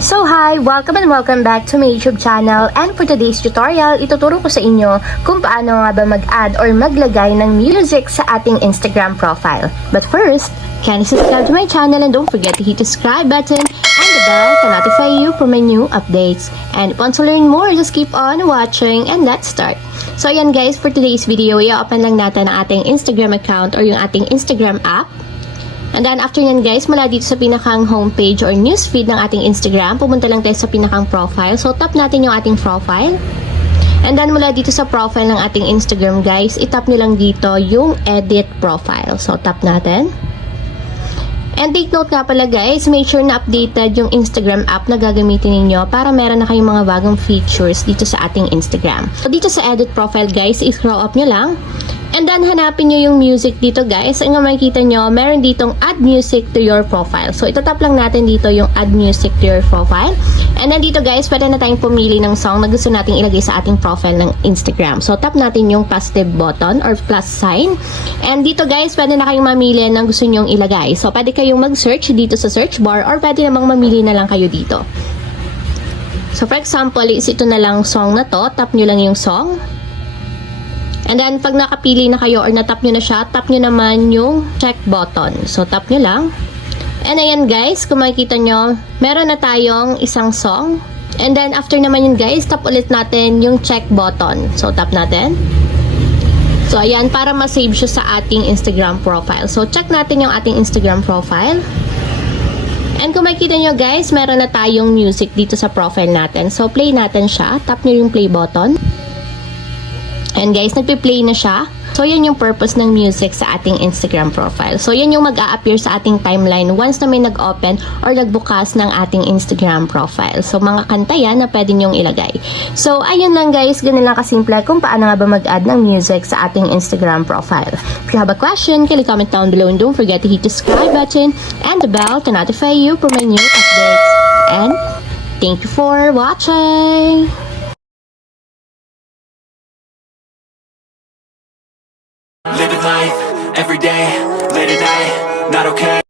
So hi! Welcome and welcome back to my YouTube channel, and for today's tutorial, ituturo ko sa inyo kung paano nga ba mag-add or maglagay ng music sa ating Instagram profile. But first, kindly subscribe to my channel and don't forget to hit the subscribe button and the bell to notify you for my new updates. And if you want to learn more, just keep on watching and let's start. So ayan guys, for today's video, i-open lang natin ang ating Instagram account or yung ating Instagram app. And then after nyan guys, mula dito sa pinakang homepage or newsfeed ng ating Instagram, pumunta lang tayo sa pinakang profile. So tap natin yung ating profile. And then mula dito sa profile ng ating Instagram guys, itap nyo lang dito yung edit profile. So tap natin. And take note nga pala guys, make sure na updated yung Instagram app na gagamitin ninyo para meron na kayong mga bagong features dito sa ating Instagram. So dito sa edit profile guys, i-scroll up nyo lang. And then, hanapin nyo yung music dito guys. Ang makikita nyo, meron ditong add music to your profile. So, itatap lang natin dito yung add music to your profile. And then dito guys, pwede na tayong pumili ng song na gusto nating ilagay sa ating profile ng Instagram. So, tap natin yung positive button or plus sign. And dito guys, pwede na kayong mamili ng gusto nyong ilagay. So, pwede kayong mag-search dito sa search bar or pwede namang mamili na lang kayo dito. So, for example, is ito na lang song na to. Tap nyo lang yung song. And then, pag nakapili na kayo or natap nyo na siya, tap nyo naman yung check button. So, tap nyo lang. And ayan guys, kung makikita nyo, meron na tayong isang song. And then, after naman yun guys, tap ulit natin yung check button. So, tap natin. So, ayan, para ma-save siya sa ating Instagram profile. So, check natin yung ating Instagram profile. And kung makikita nyo guys, meron na tayong music dito sa profile natin. So, play natin siya. Tap nyo yung play button. And guys, nagpe-play na siya. So, yan yung purpose ng music sa ating Instagram profile. So, yan yung mag-a-appear sa ating timeline once na may nag-open or nagbukas ng ating Instagram profile. So, mga kanta yan na pwede nyong ilagay. So, ayun lang guys. Ganun lang kasimple kung paano nga ba mag-add ng music sa ating Instagram profile. If you have a question, kindly comment down below and don't forget to hit the subscribe button and the bell to notify you for my new updates. And thank you for watching! Living life, every day, late at night, not okay.